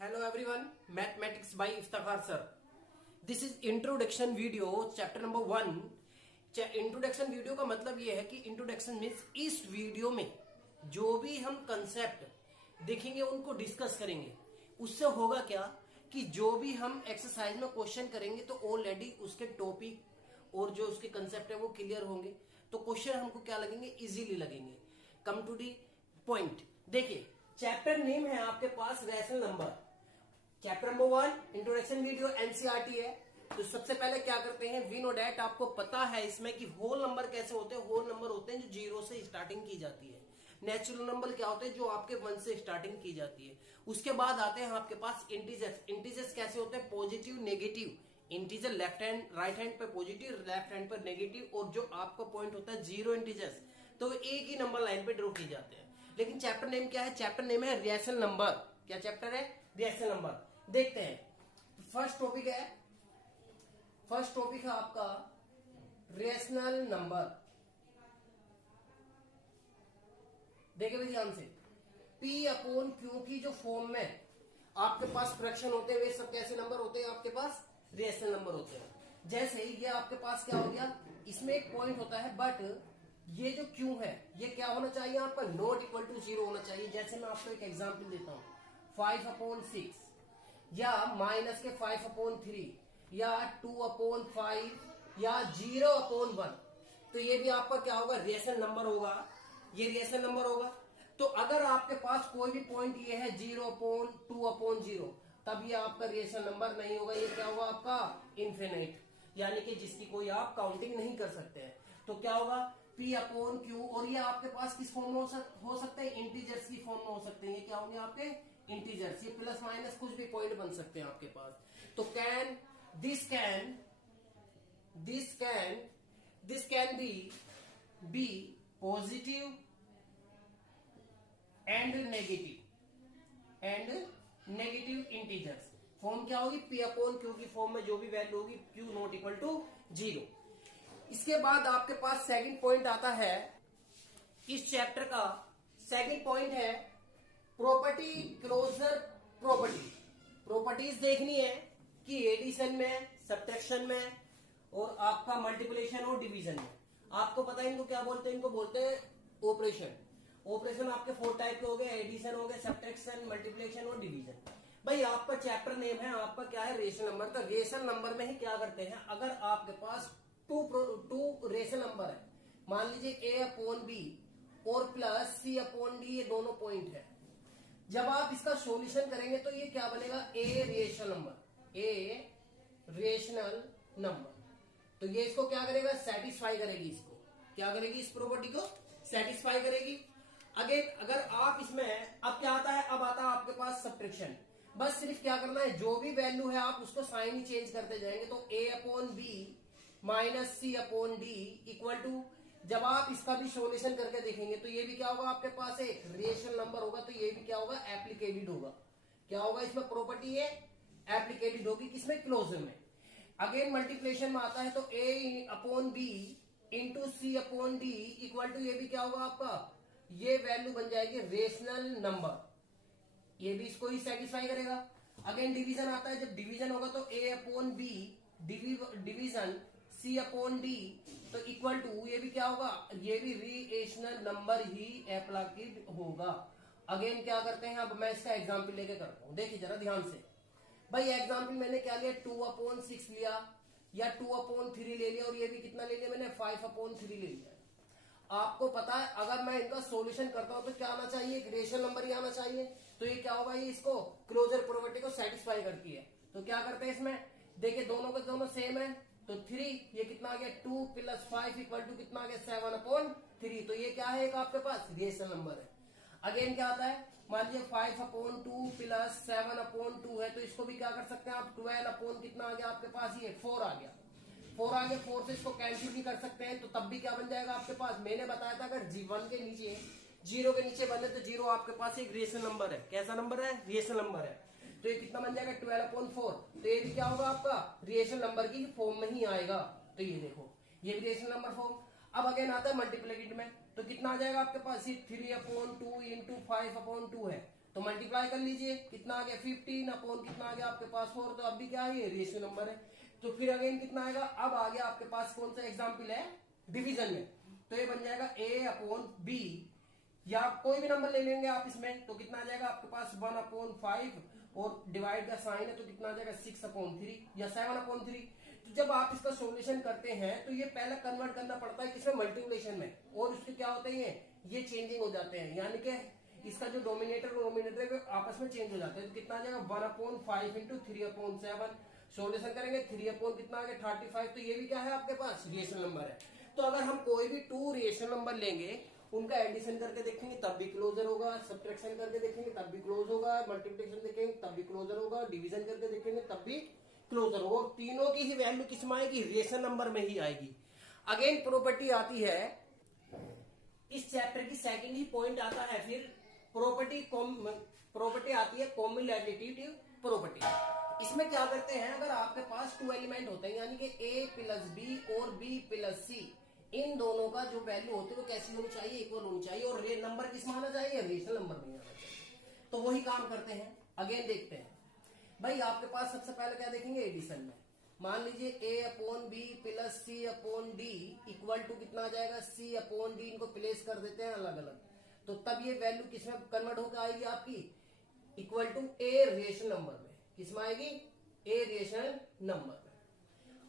Hello everyone, Mathematics by Iftakhar sir. This is introduction video chapter number 1. Introduction video का मतलब ये है कि इंट्रोडक्शन मीन्स इस वीडियो में जो भी हम कंसेप्ट देखेंगे उनको डिस्कस करेंगे। उससे होगा क्या कि जो भी हम एक्सरसाइज में क्वेश्चन करेंगे तो ऑलरेडी उसके टॉपिक और जो उसके कंसेप्ट है वो क्लियर होंगे, तो क्वेश्चन हमको क्या लगेंगे, इजीली लगेंगे। Come to the point. देखिए चैप्टर नेम है आपके पास rational number. Chapter number 1 introduction video NCERT है। तो सबसे पहले क्या करते हैं, वी नो डैट, आपको पता है इसमें कि होल नंबर कैसे होते हैं। होल नंबर होते हैं जो 0 से स्टार्टिंग की जाती है। नेचुरल नंबर क्या होते हैं, जो आपके 1 से स्टार्टिंग की जाती है। उसके बाद आते हैं आपके पास इंटीजर्स। इंटीजर्स कैसे होते हैं, positive negative. Integer left hand, right hand पे पॉजिटिव, लेफ्ट हैंड पर नेगेटिव, और जो आपका पॉइंट होता है 0 इंटीजर्स, तो एक ही नंबर लाइन पे ड्रॉ की जाते हैं। लेकिन चैप्टर नेम क्या है, चैप्टर नेम है रैशनल नंबर। क्या चैप्टर है, रैशनल नंबर। देखते हैं फर्स्ट टॉपिक है, फर्स्ट टॉपिक है आपका रैशनल नंबर। देखिए भाई ध्यान से, P अपॉन Q की जो फॉर्म में आपके पास फ्रैक्शन होते हैं वे सब कैसे नंबर होते हैं, आपके पास रैशनल नंबर होते हैं। जैसे ये आपके पास क्या हो गया, इसमें एक पॉइंट होता है, बट ये जो Q है ये क्या होना चाहिए आपका, नॉट इक्वल टू 0 होना चाहिए। जैसे मैं आपको एक एग्जांपल देता हूं, 5/6 या माइनस के 5/3 या 2/5 या 0/1, तो ये भी आपका क्या होगा, रैशनल नंबर होगा। ये रैशनल नंबर होगा। तो अगर आपके पास कोई भी पॉइंट ये है 0/2/0, तब ये आपका रैशनल नंबर नहीं होगा। ये क्या होगा आपका, इन्फिनिट, यानी कि जिसकी कोई आप काउंटिंग नहीं कर सकते हैं। तो क्या होगा, P अपॉन Q, और ये आपके पास किस फॉर्म में हो सकते हैं, इंटीजर्स की फॉर्म में हो सकते हैं। ये क्या होंगे आपके इंटीजर्स, ये प्लस माइनस कुछ भी पॉइंट बन सकते हैं आपके पास। तो this can be positive and negative integers. Form क्या होगी, P अपॉन Q की फॉर्म में जो भी वैल्यू होगी, Q नॉट इक्वल टू 0। इसके बाद आपके पास सेकंड पॉइंट आता है, इस चैप्टर का सेकंड पॉइंट है प्रॉपर्टी, क्लोजर प्रॉपर्टी। प्रॉपर्टीज देखनी है कि एडिशन में, सब्ट्रैक्शन में, और आपका मल्टीप्लिकेशन और डिवीजन में। आपको पता है इनको क्या बोलते हैं, इनको बोलते हैं ऑपरेशन। ऑपरेशन आपके 4 टाइप के हो गए, एडिशन हो गए, सब्ट्रैक्शन, मल्टीप्लिकेशन और डिवीजन। भाई आपका चैप्टर नेम है, आपका क्या है, रैशनल नंबर। तो रैशनल नंबर में ही क्या करते हैं, अगर आपके पास टू रैशनल नंबर है, मान लीजिए A अपॉन B और प्लस C अपॉन D, ये दोनों पॉइंट है। जब आप इसका सॉल्यूशन करेंगे तो ये क्या बनेगा, ए रेशनल नंबर। तो ये इसको क्या करेगा, सेटिस्फाई करेगी। इसको क्या करेगी, इस प्रॉपर्टी को सेटिस्फाई करेगी। अगेन अगर आप इसमें, अब क्या आता है, अब आता है आपके पास सब्ट्रैक्शन। बस सिर्फ क्या करना है, जो भी वैल्यू है आप उसको साइन ही चेंज करते जाएंगे। तो A upon B minus C upon D equal to, जब आप इसका भी सॉल्यूशन करके देखेंगे तो ये भी क्या होगा, आपके पास एक रेशनल नंबर होगा। तो ये भी क्या होगा, एप्लीकेटेड होगा। क्या होगा, इसमें प्रॉपर्टी है एप्लीकेटेड होगी, किसमें, क्लोजर में। अगेन मल्टीप्लिकेशन में आता है तो A upon B into C upon D equal to, ये भी क्या होगा आपका, ये वैल्यू बन जाएगी रेशनल नंबर। ये भी इसको ही सेटिस्फाई करेगा। अगेन डिवीजन आता है, जब डिवीजन होगा तो A upon B division C upon D, तो इक्वल टू, ये भी क्या होगा, ये भी रेशनल नंबर ही एप्लीकेट होगा। अगेन क्या करते हैं, अब मैं इसका एग्जांपल लेके करता हूं, देखिए जरा ध्यान से। भाई एग्जांपल मैंने क्या लिया, 2/6 लिया या 2/3 ले लिया, और ये भी कितना ले लिया मैंने, 5/3 ले लिया। आपको पता है अगर मैं इनका सॉल्यूशन करता हूं तो क्या आना चाहिए, एक रेशनल नंबर ही आना चाहिए। तो ये क्या होगा, ये इसको क्लोजर प्रॉपर्टी को सेटिस्फाई करती है। तो क्या करते हैं इसमें, देखिए दोनों के दोनों सेम है, तो 3, ये कितना आ गया, 2 + 5 इक्वल टू कितना आ गया, 7/3। तो ये क्या है, एक आपके पास रेशनल नंबर है। अगेन क्या आता है, मान लीजिए 5/2 + 7/2 है, तो इसको भी क्या कर सकते हैं आप, 12 कितना आ गया आपके पास, ये 4 आ गया। 4 से इसको कैंसिल भी कर सकते हैं, तो तब भी क्या बन जाएगा आपके पास, मैंने बताया था अगर G1 के नीचे 0 के नीचे बने तो 0 आपके पास एक रेशनल नंबर है। कैसा नंबर है, रेशनल नंबर है। तो ये कितना बन जाएगा, 12/4। तो ये भी क्या होगा आपका, रेशनल नंबर की फॉर्म में ही आएगा। तो ये देखो, ये भी रेशनल नंबर फॉर्म। अब अगेन आता है मल्टीप्लिकेटिव में, तो कितना आ जाएगा आपके पास, 3/2 इंटू 5/2 है। तो मल्टीप्लाई कर लीजिए, कितना आ गया 15 अपॉन कितना आ गया आपके पास 4, तो अब भी क्या है ये रेशियो नंबर है। तो फिर अगेन कितना आएगा, अब आ गया आपके पास कौन सा एग्जाम्पल है डिवीजन में, तो ये बन जाएगा a अपॉन बी, या कोई भी नंबर ले लेंगे आप इसमें, तो कितना आ जाएगा आपके पास 1/5 और डिवाइड का साइन है तो कितना आ जाएगा 6/3 या 7/3। तो जब आप इसका सॉल्यूशन करते हैं तो ये पहले कन्वर्ट करना पड़ता है किसमें, मल्टीप्लिकेशन में, और उसके क्या होते हैं ये चेंजिंग हो जाते हैं, यानी कि इसका जो डोमिनेटर और नोमिनेटर है आपस में चेंज हो जाते हैं। तो कितना आ जाएगा 1/5 इंटू 3/7, सॉल्यूशन करेंगे 3 कितना आ गया 35, तो ये भी क्या है आपके पास रेशनल नंबर है। तो अगर हम कोई भी 2 रेशनल नंबर लेंगे, उनका एडिशन करके देखेंगे तब भी क्लोजर होगा, सब्ट्रैक्शन करके देखेंगे तब भी क्लोज होगा, मल्टीप्लिकेशन देखेंगे तब भी क्लोजर होगा, डिवीजन करके देखेंगे तब भी क्लोजर होगा, और तीनों की ही वैल्यू किसमें आएगी, रेशनल नंबर में ही आएगी। अगेन प्रॉपर्टी आती है, इस चैप्टर की सेकंड ही पॉइंट आता है फिर प्रॉपर्टी आती है कॉम्युलेटिव प्रॉपर्टी। इसमें क्या करते हैं, अगर आपके पास 2 एलिमेंट होते हैं यानी कि a प्लस बी और b प्लस सी, इन दोनों का जो वैल्यू होती है वो कैसी होनी चाहिए, इक्वल होनी चाहिए, और नंबर किस में आना चाहिए, रेशनल नंबर में आना चाहिए। तो वही काम करते हैं। अगेन देखते हैं भाई, आपके पास सबसे पहले क्या देखेंगे एडिशन में, मान लीजिए a upon B plus C upon D equal to कितना आ जाएगा c अपॉन डी, इनको प्लेस कर देते हैं अलग अलग, तो तब ये वैल्यू किसमें कन्वर्ट होकर आएगी आपकी, equal to a rational number में, किसमें आएगी, ए रेशनल नंबर में।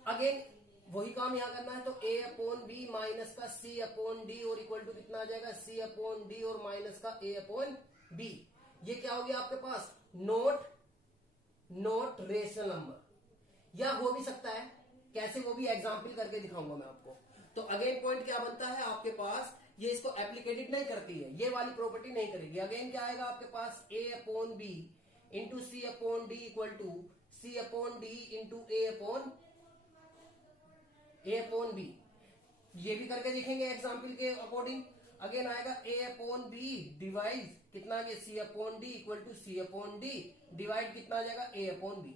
अगेन वही काम यहां करना है, तो a अपॉन बी माइनस का c अपॉन डी और इक्वल टू कितना आ जाएगा c अपॉन डी और माइनस का a अपॉन बी, ये क्या हो गया आपके पास नॉट रेशनल नंबर, या हो भी सकता है कैसे, वो भी एग्जाम्पल करके दिखाऊंगा मैं आपको। तो अगेन पॉइंट क्या बनता है आपके पास, ये इसको एप्लीकेटेड नहीं करती है, ये वाली प्रॉपर्टी नहीं करेगी। अगेन क्या आएगा आपके पास a upon B into C upon D equal to C upon D into A upon B, ये भी करके देखेंगे एग्जाम्पल के अकॉर्डिंग। अगेन आएगा a अपॉन बी डिवाइड कितना आ गया c upon D equal to C upon D divide कितना आ जाएगा a अपॉन बी।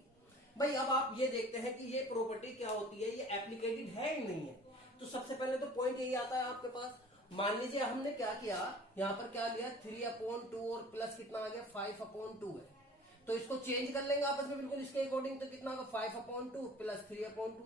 भाई अब आप ये देखते हैं कि ये प्रॉपर्टी क्या होती है, ये एप्लीकेटेड है कि नहीं है। तो सबसे पहले तो पॉइंट यही आता है आपके पास, मान लीजिए हमने क्या किया, यहाँ पर क्या लिया 3/2 और प्लस कितना आ गया 5/2 है, तो इसको चेंज कर लेंगे आपस में बिल्कुल इसके अकॉर्डिंग, तो कितना होगा 5/2 प्लस 3/2।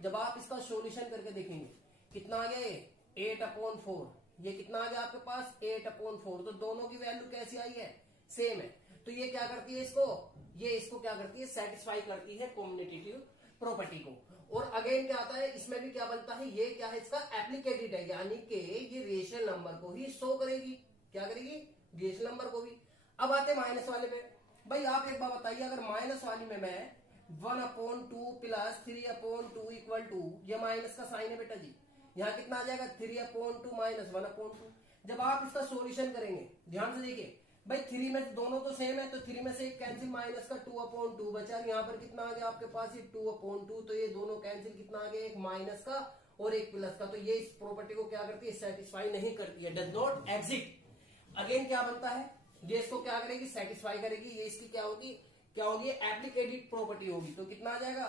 जब आप इसका सॉल्यूशन करके देखेंगे कितना आ गया ये 8/4, ये कितना आ गया आपके पास 8/4, तो दोनों की वैल्यू कैसी आई है, सेम है। तो ये क्या करती है इसको क्या करती है, सेटिस्फाई करती है कॉम्युटेटिव प्रॉपर्टी को। और अगेन क्या आता है, इसमें भी क्या बनता है, ये क्या है इसका एप्लीकेटेड है, यानी कि ये रेशनल नंबर को ही शो करेगी, क्या करेगी, रेशनल नंबर को भी। अब आते हैं माइनस वाले पे। भाई आप एक बार बताइए, अगर माइनस वाली में मैं 1/2 प्लस 3/2 इक्वल टू, ये माइनस का साइन है बेटा जी, यहाँ कितना आ जाएगा 3/2 माइनस 1/2। जब आप इसका सॉल्यूशन करेंगे, ध्यान से देखिए भाई 3 में दोनों तो सेम है, तो 3 में से एक कैंसिल, माइनस का 2/2 बचा, यहाँ पर कितना आ गया आपके पास ये 2/2, तो ये दोनों कैंसिल, कितना आ गया एक माइनस का और एक प्लस का, तो ये इस प्रॉपर्टी को क्या करती है, सेटिस्फाई नहीं करती है, डज नॉट एग्जिस्ट। अगेन क्या बनता है, ये इसको क्या करेगी, सेटिस्फाई करेगी, ये इसकी क्या होगी एप्लीकेटेड प्रॉपर्टी होगी। तो कितना आ जाएगा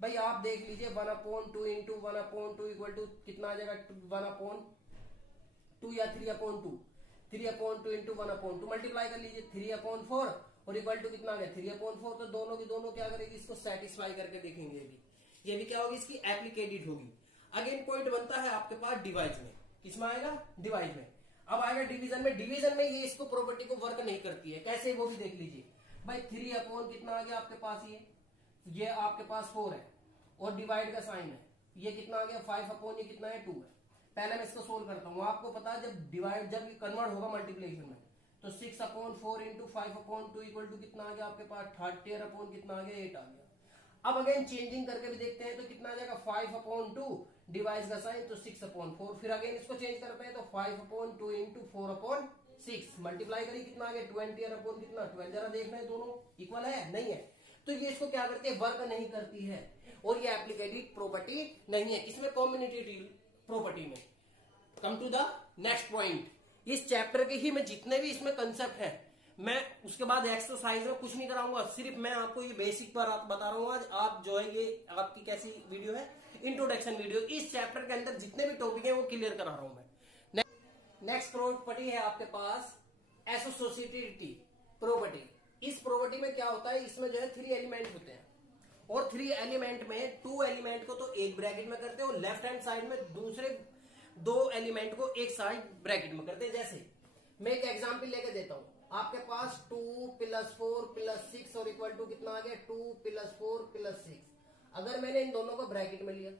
भाई आप देख लीजिए 1/2 इंटू 1/2 इक्वल टू कितना आ जाएगा 1/2 या 3/2, 3/2 इंटू 1/2 मल्टीप्लाई कर लीजिए 3/4 और इक्वल टू कितना आ गया 3/4, तो दोनों की दोनों क्या करेगी, इसको सेटिस्फाई करके देखेंगे। ये भी क्या होगी, इसकी एप्लीकेटेड होगी। अगेन पॉइंट बनता है आपके पास डिवाइड में, किसमें आएगा, डिवाइड में। अब आएगा डिवीजन में, डिवीजन में ये इसको प्रॉपर्टी को वर्क नहीं करती है, कैसे वो भी देख लीजिए भाई 3/, कितना आ गया आपके पास, ये आपके पास 4 है और डिवाइड का साइन है, ये कितना आ गया 5/, ये कितना है 2 है। पहले मैं इसको सोल्व करता हूं, आपको पता है जब कन्वर्ट होगा मल्टीप्लिकेशन में, तो 6/4 इंटू 5/2 इक्वल टू कितना आ गया आपके पास 30/, कितना आ गया 8 आ गया। अब अगेन चेंजिंग करके भी देखते हैं, तो कितना आ जाएगा 5/2 डिवाइड का साइन, तो 6/4, फिर अगेन इसको चेंज करते हैं, तो 5/2 इंटू 4/6 मल्टीप्लाई करिए, कितना आ गया 20/, कितना 12, जरा देखना है दोनों इक्वल है नहीं है, तो ये इसको क्या करती है, वर्क नहीं करती है, और ये एप्लीकेटेड प्रॉपर्टी नहीं है, इसमें कॉम्युटेटिव प्रॉपर्टी में। Come to the next point, इस चैप्टर के ही मैं जितने भी इसमें कंसेप्ट है, मैं उसके बाद एक्सरसाइज में कुछ नहीं कराऊंगा, सिर्फ मैं आपको ये बेसिक पर बता रहा हूं। आज आप जो है, ये आपकी कैसी वीडियो है, इंट्रोडक्शन वीडियो, इस चैप्टर के अंदर जितने भी टॉपिक है वो क्लियर करा रहा हूं मैं। नेक्स्ट प्रॉपर्टी है आपके पास एसोसिएटिविटी, प्रॉपर्टी, इस प्रॉपर्टी में क्या होता है, इसमें जो है 3 एलिमेंट होते हैं और 3 एलिमेंट में 2 एलिमेंट को तो एक ब्रैकेट में करते हैं और लेफ्ट हैंड साइड में दूसरे 2 एलिमेंट को एक साइड ब्रैकेट में करते हैं। जैसे मैं एक एग्जांपल लेके देता हूं, आपके पास 2 + 4 + 6 और इक्वल टू कितना आ गया 2 + 4 + 6। अगर मैंने इन दोनों को ब्रैकेट में लिया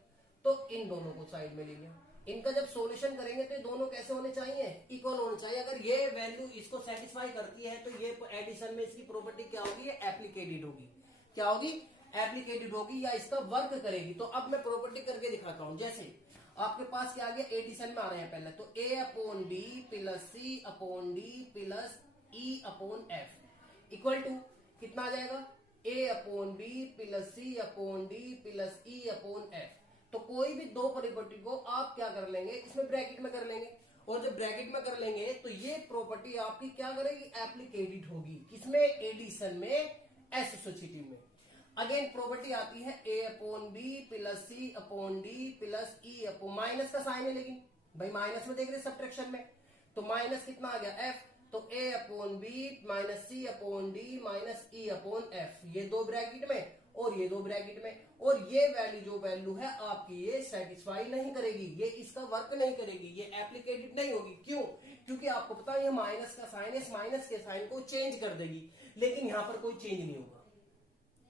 तो इन दोनों को साइड में ले लिया, इनका जब सॉल्यूशन करेंगे तो ये दोनों कैसे होने चाहिए, इक्वल होने चाहिए। अगर ये वैल्यू इसको सेटिस्फाई करती है तो ये एडिशन में इसकी प्रॉपर्टी क्या होगी, एप्लीकेटेड होगी। क्या होगी, एप्लीकेटेड होगी या इसका वर्क करेगी। तो अब मैं प्रॉपर्टी करके दिखाता हूं। जैसे आपके पास क्या आ गया, एडिशन में आ रहे हैं पहले तो A/B + C/D + E/F equal to कितना आ जाएगा, A/B + C/D + E/F। तो कोई भी 2 प्रॉपर्टी को आप क्या कर लेंगे, इसमें ब्रैकेट में कर लेंगे और जब ब्रैकेट में कर लेंगे तो ये प्रॉपर्टी आपकी क्या करेगी, एप्लीकेटेड होगी। किसमें, एडिशन में, एसोसिएटिव में। अगेन प्रॉपर्टी आती है A/B + C/D + E माइनस का साइन है, लेकिन भाई माइनस में देख रहे सब्ट्रैक्शन में, तो माइनस कितना आ गया F, तो A/B - C/D - E/F, ये 2 ब्रैकेट में और ये 2 ब्रैकेट में। और ये वैल्यू जो वैल्यू है आपकी ये सेटिस्फाई नहीं करेगी, ये इसका वर्क नहीं करेगी, ये एप्लीकेटेड नहीं होगी। क्यों, क्योंकि आपको पता है ये माइनस का साइन है, इस माइनस के साइन को चेंज कर देगी, लेकिन यहां पर कोई चेंज नहीं होगा।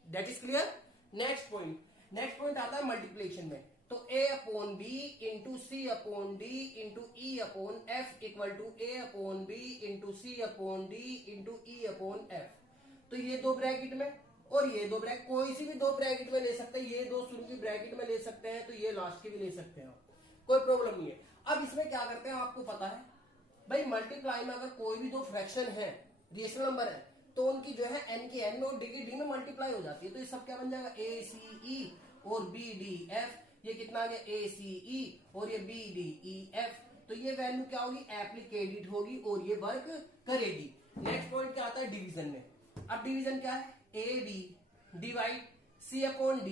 That is clear. Next point आता है मल्टीप्लिकेशन में, तो A/B × C/D × E/F equal to A/B × C/D × E/F। तो ये 2 ब्रैकेट में और ये 2 ब्रैकेट, कोई सी भी 2 ब्रैकेट में ले सकते हैं, ये 2 शुरू की ब्रैकेट में ले सकते हैं, तो ये लास्ट की भी ले सकते हैं, कोई प्रॉब्लम नहीं है। अब इसमें क्या करते हैं आपको पता है भाई, मल्टीप्लाई में अगर कोई भी 2 फ्रैक्शन है, रेशनल नंबर है, तो उनकी जो है n की n में और d की d में मल्टीप्लाई हो जाती है। तो ये सब क्या बन जाएगा, ACE और BDF, ये कितना आ गया ACE और ये BDEF। तो ये वैल्यू क्या होगी, एप्लीकेटेड होगी और ये वर्क करेगी। नेक्स्ट पॉइंट क्या आता है, डिवीजन में। अब डिवीजन क्या है, AB divide C/D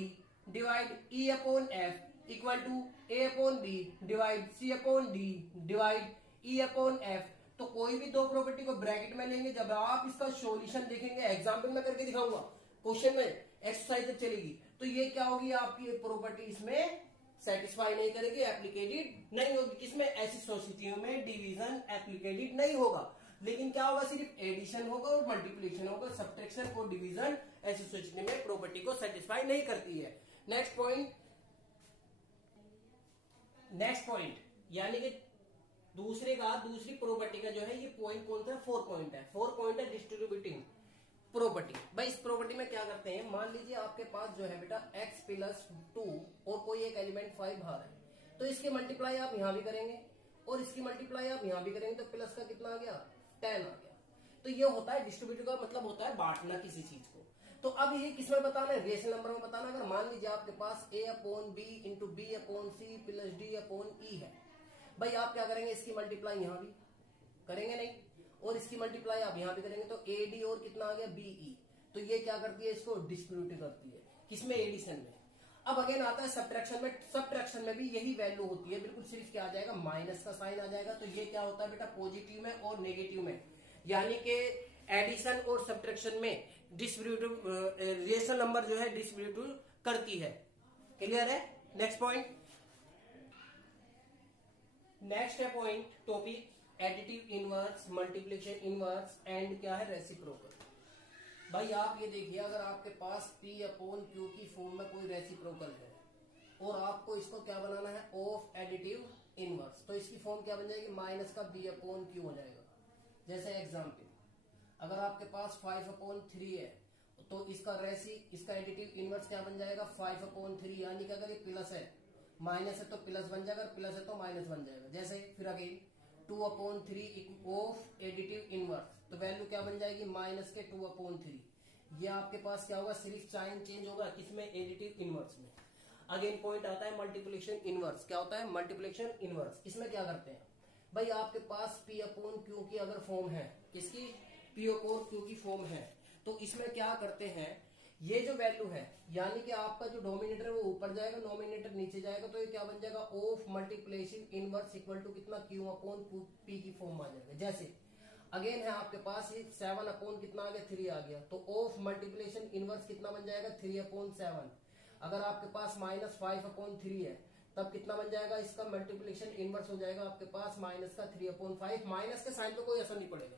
divide E/F equal to A/B divide C/D divide E/F। तो कोई भी 2 प्रॉपर्टी को ब्रैकेट में लेंगे, जब आप इसका सॉल्यूशन देखेंगे, एग्जांपल में करके दिखाऊंगा, क्वेश्चन में एक्सरसाइज तक चलेगी, तो ये क्या होगी, आपकी प्रॉपर्टी इसमें सेटिस्फाई नहीं करेगी, एप्लीकेटेड नहीं होगी। किसमें, एसोसिएटिव में डिवीजन एप्लीकेटेड नहीं होगा, लेकिन क्या होगा, सिर्फ एडिशन होगा और मल्टीप्लिकेशन होगा। सब्ट्रैक्शन और डिवीजन एसोसिएटिव में प्रॉपर्टी को सेटिस्फाई नहीं करती है। नेक्स्ट पॉइंट यानी कि दूसरी प्रॉपर्टी का जो है ये पॉइंट कौन सा, 4 पॉइंट है। 4 पॉइंट है डिस्ट्रीब्यूटिंग प्रॉपर्टी। भाई इस प्रॉपर्टी में क्या करते हैं, मान लीजिए आपके पास जो है बेटा x + 2 और कोई एक एलिमेंट 5 बाहर है, तो इसकी मल्टीप्लाई आप यहां भी करेंगे और इसकी मल्टीप्लाई आप यहां भी करेंगे, तो प्लस का कितना आ गया, 10 आ गया। तो ये होता है डिस्ट्रीब्यूटिव का मतलब होता है बांटना किसी चीज को। तो अब ये किसमें बताना है, रेशनल नंबर में बताना। अगर मान लीजिए आपके पास A/B × B/C + D/E है, भाई आप क्या करेंगे, इसकी मल्टीप्लाई यहां भी करेंगे नहीं और इसकी मल्टीप्लाई आप यहां भी करेंगे, तो AD और कितना आ गया BE। तो ये क्या करती है, इसको डिस्ट्रीब्यूट करती है, किसमें, एडिशन में। अब अगेन आता है सब्ट्रैक्शन में। सब्ट्रैक्शन में भी यही वैल्यू होती है, बिल्कुल सिर्फ क्या आ जाएगा, माइनस का साइन आ जाएगा। तो ये क्या होता है बेटा, पॉजिटिव में और नेगेटिव में, यानी कि एडिशन और सब्ट्रैक्शन में डिस्ट्रीब्यूटिव रेशनल नंबर जो है डिस्ट्रीब्यूटिव करती है। क्लियर है। नेक्स्ट है point topic additive inverse, multiplication inverse and क्या है, रेसिप्रोकल। भाई आप ये देखिए, अगर आपके पास P/Q की फॉर्म में कोई रेसिप्रोकल है और आपको इसको क्या बनाना है, ऑफ एडिटिव इनवर्स, तो इसकी फॉर्म क्या बन जाएगी, माइनस का B/Q हो जाएगा। जैसे एग्जाम्पल, अगर आपके पास 5/3 है तो इसका एडिटिव इनवर्स क्या बन जाएगा, 5/3, यानी कि अगर ये प्लस है, माइनस है तो प्लस बन जाएगा, प्लस है तो माइनस बन जाएगा। जैसे फिर अगेन 2/3 ऑफ एडिटिव इनवर्स, तो वैल्यू क्या बन जाएगी, माइनस के 2/3। ये आपके पास क्या होगा, सिर्फ साइन चेंज होगा, किसमें, एडिटिव इनवर्स में। अगेन पॉइंट आता है मल्टीप्लिकेशन इनवर्स। क्या होता है, मल्टीप्लिकेशन इनवर्स। इसमें क्या करते हैं भाई, आपके पास P/Q की अगर फॉर्म है, किसकी, P/Q की फॉर्म है, तो इसमें क्या करते हैं, ये जो वैल्यू है, यानी कि आपका जो डोमिनेटर है वो ऊपर जाएगा, नोमिनेटर नीचे जाएगा, तो ये क्या बन जाएगा, of multiplication inverse equal to कितना, Q/P की फॉर्म आ जाएगा। जैसे अगेन है आपके पास ये 7 अपॉन कितना आ गया 3 आ गया, तो ऑफ मल्टीप्लिकेशन इनवर्स कितना बन जाएगा 3/7। अगर आपके पास -5/3 है तब कितना बन जाएगा इसका मल्टीप्लिकेशन इनवर्स हो जाएगा आपके पास माइनस का 3/5। माइनस के साइन पर कोई असर नहीं पड़ेगा,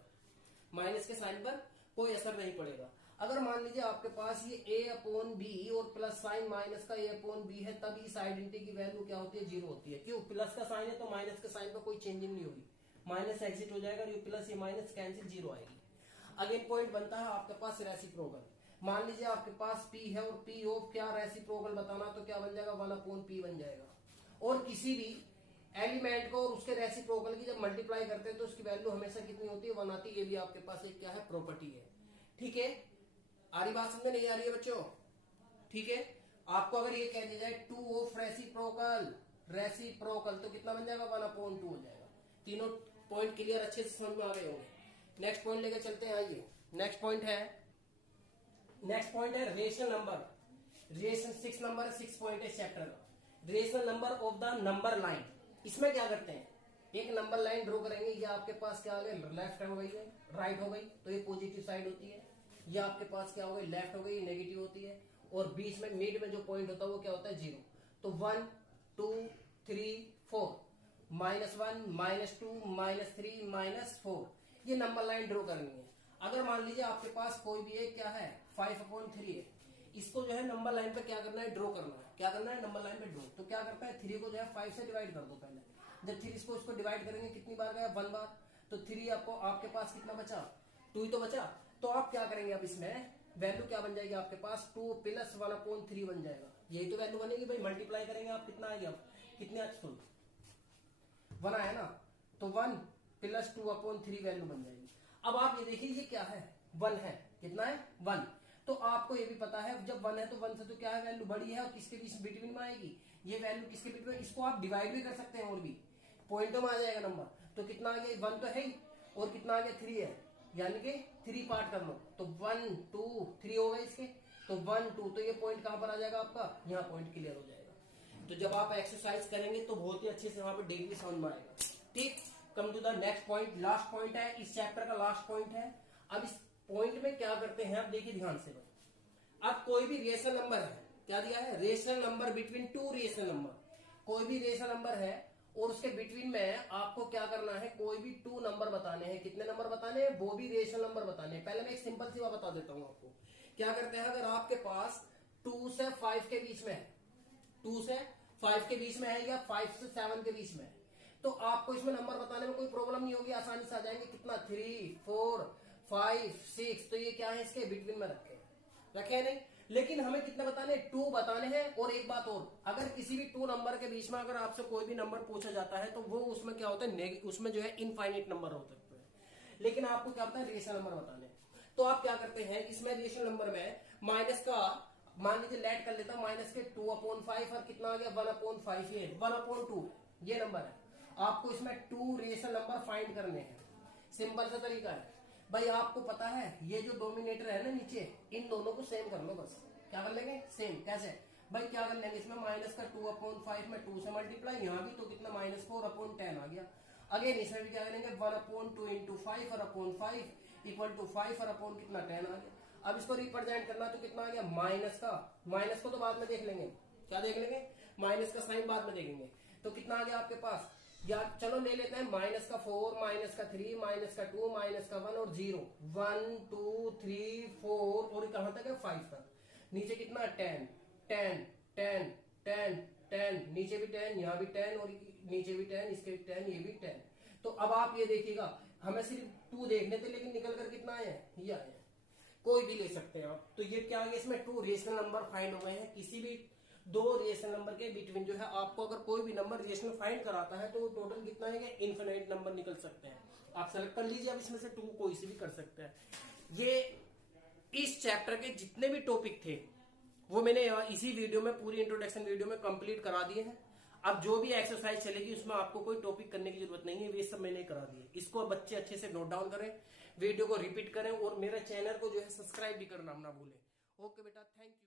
माइनस के साइन पर कोई असर नहीं पड़ेगा। अगर मान लीजिए आपके पास ये a/b और प्लस साइन माइनस का a/b है, तब इस आइडेंटिटी की वैल्यू क्या होती है 0 होती है। क्यों? प्लस का साइन है तो माइनस के साइन पर कोई चेंजिंग नहीं होगी, माइनस एग्जिट हो जाएगा, ये प्लस ये माइनस कैंसिल 0 आएगी। अगेन पॉइंट बनता है आपके पास रेसिप्रोकल। मान लीजिए आपके पास p है और p ऑफ क्या रेसिप्रोकल बताना, तो क्या बन जाएगा 1/p बन जाएगा। और किसी भी एलिमेंट को और उसके रेसिप्रोकल की जब मल्टीप्लाई करते हैं तो उसकी वैल्यू हमेशा कितनी होती है 1 आती है। ये भी आपके पास एक क्या है प्रॉपर्टी है। ठीक है, आ रही बात समझ नहीं आ रही है बच्चों? ठीक है, आपको अगर ये कह दिया जाए 2 ऑफ रेसिप्रोकल, रेसिप्रोकल तो कितना बन जाएगा 1/2 हो जाएगा। तीनों पॉइंट क्लियर अच्छे से समझ में आ गए होंगे। नेक्स्ट पॉइंट लेकर चलते हैं। आइए नेक्स्ट पॉइंट है rational number. Rational 6 number 6 point है चैप्टर का, rational number of the number line. इसमें क्या करते हैं, एक नंबर लाइन ड्रॉ करेंगे, ये आपके पास क्या हो गया लेफ्ट हो गई है, राइट हो गई तो ये पॉजिटिव साइड होती है, ये आपके पास क्या हो गई लेफ्ट हो गई, नेगेटिव होती है, और बीच में मिड में जो पॉइंट होता है वो क्या होता है 0। तो 1 2 3 4 -1 -2 -3 -4 ये नंबर लाइन ड्रॉ करनी है। अगर मान लीजिए आपके पास कोई भी एक क्या है 5/3 है, इसको जो है नंबर लाइन पे क्या करना है ड्रॉ करना है। क्या करना है नंबर लाइन पे ड्रॉ। तो क्या करता है 3 को जो है 5 से डिवाइड कर दो पहले। जब 3 को इसको डिवाइड करेंगे कितनी बार गया 1 बार, तो 3 आपको आपके पास कितना बचा 2 ही तो बचा। तो आप क्या करेंगे अब इसमें वैल्यू क्या बन जाएगी आपके पास 2 + 1/3 बन जाएगा। यही तो वैल्यू बनेगी भाई, मल्टीप्लाई करेंगे आप कितना आएगा, कितने आज 1 आया ना, तो 1 + 2/3 वैल्यू बन जाएगी। अब आप ये देखिए ये क्या है 1 है, कितना है 1। तो आपको ये भी पता है जब 1 है तो 1 से तो क्या है वैल्यू बड़ी है और किसके बीच बिटवीन में आएगी, ये वैल्यू किसके बीच में, इसको आप डिवाइड भी कर सकते हैं और भी पॉइंटों में आ जाएगा नंबर। तो कितना आ गया 1 तो है ही, और कितना आ गया 3 है, यानी कि 3 पार्ट कर लो तो 1 2 3 हो गए इसके, तो 1 2 तो ये पॉइंट कहां पर आ जाएगा आपका, यहाँ पॉइंट क्लियर हो जाएगा। तो जब आप एक्सरसाइज करेंगे तो बहुत ही अच्छे से वहां पर डिग्री समझ में आएगा। ठीक, come to the next point, last point है इस चैप्टर का, लास्ट पॉइंट है। अब इस पॉइंट में क्या करते हैं आप देखिए ध्यान से। अब कोई भी रेशनल नंबर है, क्या दिया है rational number between 2 rational number, कोई भी रेशनल नंबर है और उसके बिटवीन में आपको क्या करना है कोई भी 2 नंबर बताने हैं। कितने नंबर बताने हैं, वो भी रेशनल नंबर बताने हैं। पहले मैं एक सिंपल सी बात बता देता हूं आपको। क्या करते हैं, अगर आपके पास 2 से 5 के बीच में है, 2 से 5 के बीच में है या 5 से 7 के बीच में है, तो आपको इसमें नंबर बताने में कोई प्रॉब्लम नहीं होगी, आसानी से आ जाएंगे। कितना 3 4 5 6, तो ये क्या है इसके बिटवीन में रखे नहीं। लेकिन हमें कितने बताने 2 बताने हैं। और एक बात और, अगर किसी भी 2 नंबर के बीच में अगर आपसे कोई भी नंबर पूछा जाता है तो वो उसमें क्या होता है उसमें जो है इनफाइनाइट नंबर हो सकते हैं, लेकिन आपको क्या होता है रेशनल नंबर बताने। तो आप क्या करते हैं इसमें रेशनल नंबर में माइनस का मान लीजिए लेट कर लेता हूं, माइनस के 2/5 और कितना आ गया 1/5, ये 1/2 ये नंबर है। आपको इसमें 2 रेशनल नंबर फाइंड करने हैं। सिंपल सा तरीका है भाई, आपको पता है ये जो डोमिनेटर है ना नीचे, इन दोनों को सेम कर लो बस। क्या कर लेंगे सेम, कैसे भाई क्या कर लेंगे इसमें माइनस का 2/5 में 2 से मल्टीप्लाई, यहाँ भी तो कितना -4/10 आ गया। अगेन इसमें भी क्या करेंगे 1/2 इंटू 5 और अपॉन 5 इक्वल टू 5 और अपॉन कितना 10 आ गया। अब इसको रिप्रेजेंट करना तो कितना आ गया माइनस को तो बाद में देख लेंगे, क्या देख लेंगे माइनस का साइन बाद में देखेंगे। तो कितना आ गया आपके पास, या चलो ले लेते हैं -4 -3 -2 -1 और 0 1 2 3 4 और कहां तक है 5 तक। नीचे कितना 10 10 10 10 10, नीचे भी 10, यहाँ भी 10 और नीचे भी 10, इसके 10, ये भी 10। तो अब आप ये देखिएगा हमें सिर्फ 2 देखने थे लेकिन निकल कर कितना आए हैं, ये आए हैं। कोई भी ले सकते हैं आप। तो ये क्या है इसमें 2 रेशनल नंबर फाइंड हो गए हैं। किसी भी 2 रेशनल नंबर के बिटवीन जो है आपको अगर कोई भी नंबर रेशनल फाइंड कराता है तो टोटल कितना है, इनफिनिट नंबर निकल सकते हैं। आप सेलेक्ट कर लीजिए, अब इसमें से 2 कोई से भी कर सकते हैं। ये इस चैप्टर के जितने भी टॉपिक थे वो मैंने इसी वीडियो में पूरी इंट्रोडक्शन वीडियो में कंप्लीट करा दिए हैं। अब जो भी एक्सरसाइज चलेगी उसमें आपको कोई टॉपिक करने की जरूरत नहीं है, वे सब मैंने करा दिए। इसको बच्चे अच्छे से नोट डाउन करें, वीडियो को रिपीट करें और मेरे चैनल को जो है सब्सक्राइब भी करना ना भूलें। ओके बेटा, थैंक यू।